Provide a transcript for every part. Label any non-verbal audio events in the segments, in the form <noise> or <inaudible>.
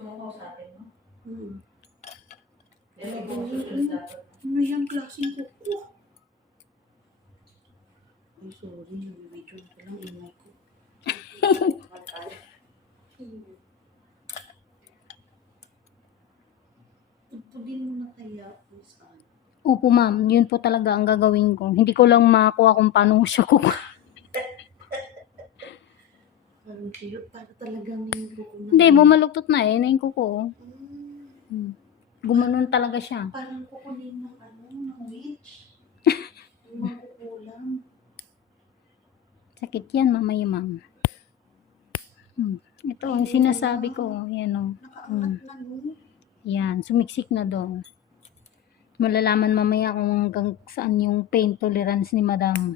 Sumukaw sa atin, no? Hmm. Kaya ikaw susunod dapat. Ano yung klaseng kuko? Ay, sorry. Nag-video ko lang ingay ko. Pudpudin mo na kaya, Miss Anne. Opo ma'am, yun po talaga ang gagawin ko. Hindi ko lang makakuha kung paano ko siya kukuha. Parang cute. Para talagang yung kuko na. Hindi, bumaluktot na eh, nain ko ko. Hmm. Hmm. Gumanon talaga siya. Parang kukunin ng ano, ng witch. <laughs> yung mga kukulang. Sakit yan mamaya ma'am. Hmm. Ito ang sinasabi ko. Yan o. Na no. Yan, sumiksik na doon. Malalaman mamaya kung hanggang saan yung pain tolerance ni madam.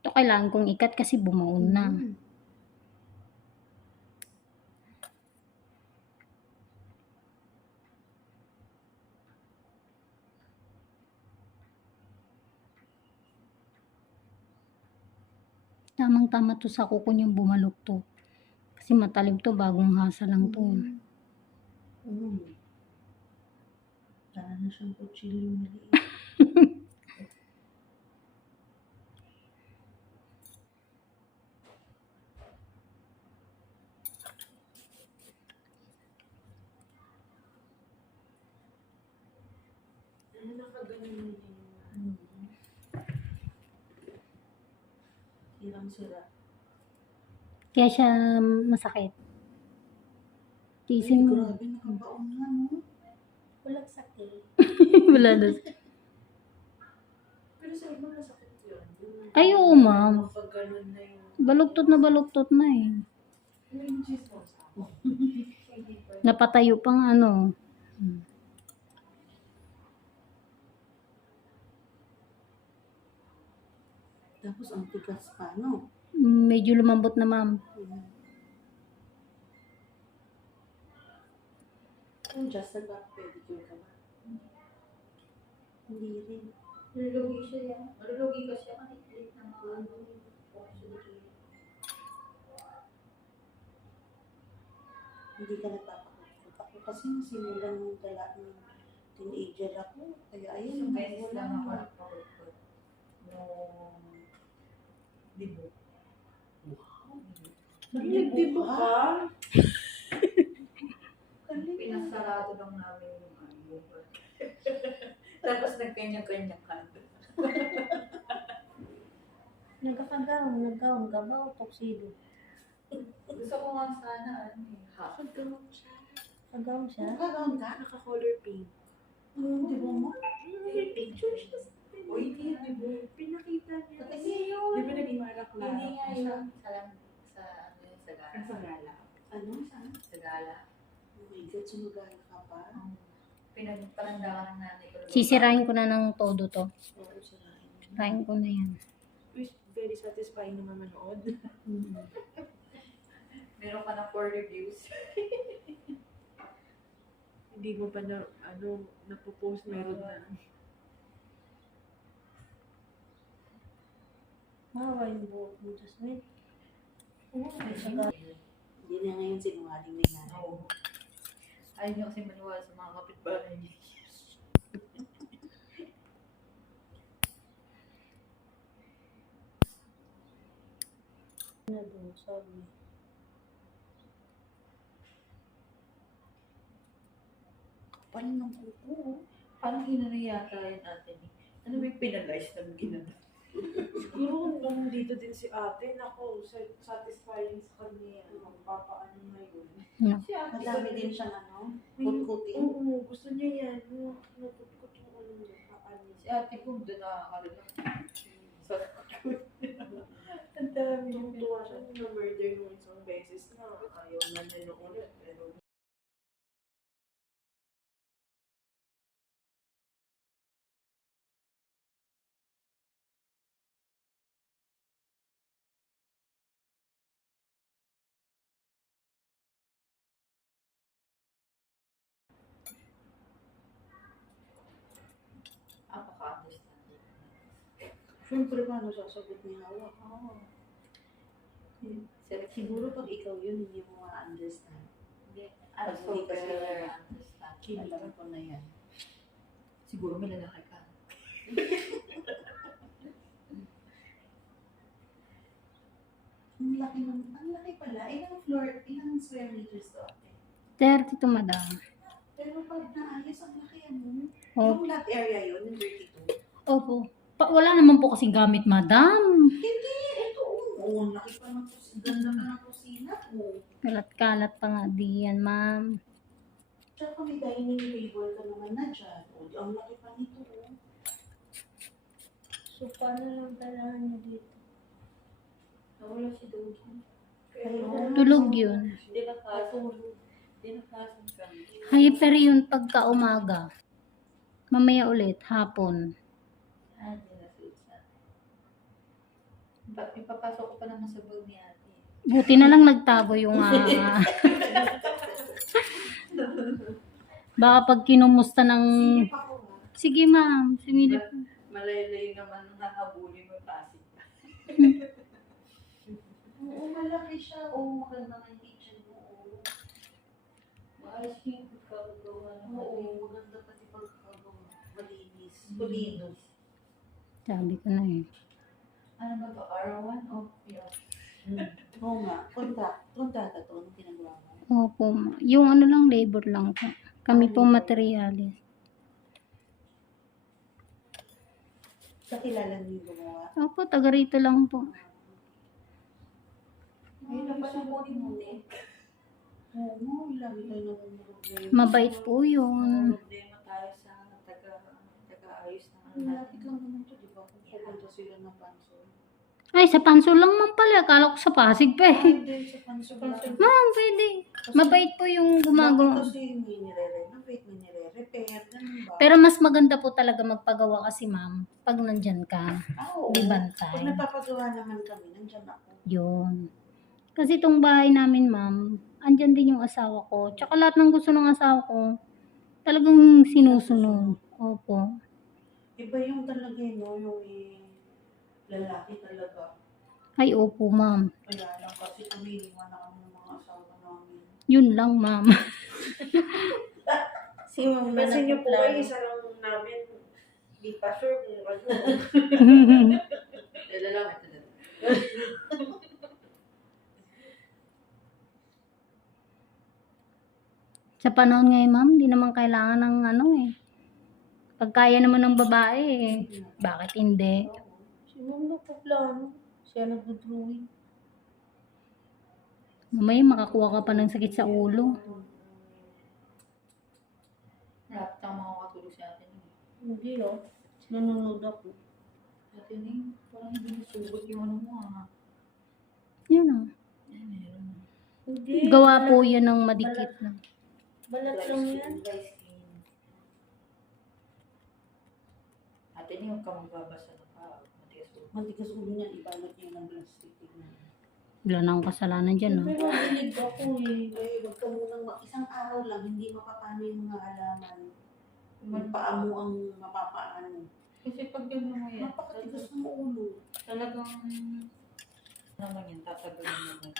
Ito kailangan kong ikat kasi bumaon na. Hmm. Tamang tama to sa kuko niyang bumalok to. Kasi matalim to, bagong hasa lang to. Mm. Para na siyang kutsilyo maliit. Mm. Sirang sira. Kaya siya masakit. Tiisin mo. Grabe, nakabaon na, no? Walang sakit. <laughs> Wala na. Pero sa iba nasakit yun. Yung- Ay, oo, ma'am. Pag ganun na yung... Baluktot na baluktot na eh. Yung Jesus. Napatayo pang ano. Hmm. Tapos ang tigas pa, no? Medyo lumambot na ma'am. Mm. Kung just nag pedicure ka ba? Hindi rin. Malulugi siya yan. Malulugi kasi ang iklit ng mga ano. Hindi ka nagpapakot. Ako kasi simulan ng dala ng teenager ako. Kaya ayun, beses wala lang ako na. Dibo. Nagdibo ka? Pinasarado lang namin yung ano. <laughs> Tapos nagkanya-kanya kanto. Nagkakagaw, nagkagaw ka ba o tuxedo? Gusto ko nga sana ano eh. Ha? Nagkagaw siya. Agaw siya? Nagkagaw ka? Naka-color pink. Hmm, di ba mo? May picture siya sa Uy, hindi yan, dibo. Pinakita niya. Kasi yun. Di ba naging malak na? Hindi nga yun. Sa lang, sa ano yun, sa gala. Sa gala. Ano? Saan? Sa gala. Oh my God, sumagana ka pa? Pinagparandakan ng nanay ko. Sisirahin ko na ng todo to. Oo, sirahin. Sirahin ko na yan. Very satisfying naman manood. Hmm. <laughs> Meron ka na four reviews. Hindi mo pa na, ano, napopost meron na. Mawa yung buhok mo, Jasmine. Hindi na ngayon sinungaling na nanay. Oo. Ayaw niyo kasi maniwala sa mga kapitbahay niya. Na doon, sabi. Kapal ng kuko. Parang ginano yata yun natin. Ano ba yung penalize na ginano? Siguro nung dito din si ate, nako, sa- satisfying sa kanya yan. Magpapaano na yun. Si ate. Madami din siyang ano, May- kutkutin. Oo, gusto niya yan. No, Naputkot yung ano niya, kaanis. Si ate ko doon nakakaroon ng sa Ang dami yung Yung tuwa siya na murder nung isang beses na ayaw na niya na ulit. Siyempre, paano sasagot ni Hawa? Oo. Sir, Siguro pag ikaw yun, hindi mo ma-understand. Hindi. Ano, Pag hindi kasi understand. Alam ko na yan. Siguro may lalaki ka. <laughs> Ang laki ng, ang laki pala. Ilang floor, ilang square meters to ate? 30 to madam. Pero pag naayos, ang laki ano. Oh, Yung lot area yun, yung 32. opo. Pa, wala naman po kasing gamit madam. Hindi, ito. Oo, ang laki pa ng kusina. Ganda pa ng kusina. Oo. Kalat-kalat pa nga diyan ma'am. Tsaka may dining table ka naman na dyan. O, di- ang laki pa nito. Oh. So, paano lang kailangan niya dito? Nawala si. Ayun. Tulog yun. Hindi na kasong. Hindi na kasong kami. Hyper yun pagka umaga. Mamaya ulit, hapon. Ah, hindi na suit sa Ba- Ipapasok ko pa naman sa bag ni ate. Buti na lang nagtago yung ah. <laughs> Baka pag kinumusta ng... Sige pa ko ha. Sige ma'am, similip. Malaylay naman ang hahabulin mo Pasig. <laughs> Oo, malaki siya. Oo, maganda yung kitchen mo. Oo. Maayos yung pagkakagawa ng Oo, maganda pati pagkagawa. Malinis. Pulido. Sabi ko na eh. Ano ba to? R1 o PR? Oo nga. Kontak. Kontak to. Anong ginagawa mo? Opo, ma- yung ano lang, labor lang po. Kami po materialis. Sa kilala niyo yung gumawa. Opo, taga rito lang po. Ayun na pala mo din. Oo, mo. Lagi tayo problema. Mabait po yun. Problema tayo sa taga taga-ayos ng ano Malapit natin. lang naman pupunta sila ng panso. Ay, sa panso lang man pala. Akala ko sa Pasig pa eh. Hindi, sa panso. Panso. Ma'am, pwede. Mabait po yung gumagawa. Kasi may nire-repair. Ganun ba? Pero mas maganda po talaga magpagawa kasi ma'am, pag nandyan ka, Ah, oo. di Pag bantay. napapagawa naman kami, nandyan ako. Yun. Kasi itong bahay namin ma'am, andyan din yung asawa ko. Tsaka lahat ng gusto ng asawa ko, talagang sinusunod. Opo. Iba yung talaga yun, no? yung eh, lalaki talaga. Ay, opo ma'am. Kaya lang kasi tumiliwan na kami ng mga asawa namin. Yun lang ma'am. <laughs> Si Ma'am Kasi niyo po kayo, isa lang namin. Di pa sure kung ano. <laughs> Dala lang ito dala. Sa panahon ngayon ma'am, di naman kailangan ng ano eh. Pagkaya naman ng babae eh. Bakit hindi? Si Ma'am nagpaplano. Siya nagdodrawing. Mamaya makakuha ka pa ng sakit sa ulo. Lahat ng mga katulog sa atin. eh. Hindi, oh. Nanonood ako. Atin eh, parang hindi nasugot yung ano mo ah. Yun ah. Ay, meron. Hindi. Gawa po yan ng madikit lang. Balat lang yan. Atin yung ka magbabasa na pa. Matigas ulo. Matigas ulo niya, ibalot niya ng plastic. Wala na akong kasalanan dyan ah. Pero ako eh. Eh, wag ka munang ma- isang araw lang, hindi mapapano yung mga halaman. Magpaamo ang mapapaano. Kasi pag gano'n mo yan, Napakatigas ng ulo. talagang naman yan, tatagalin naman.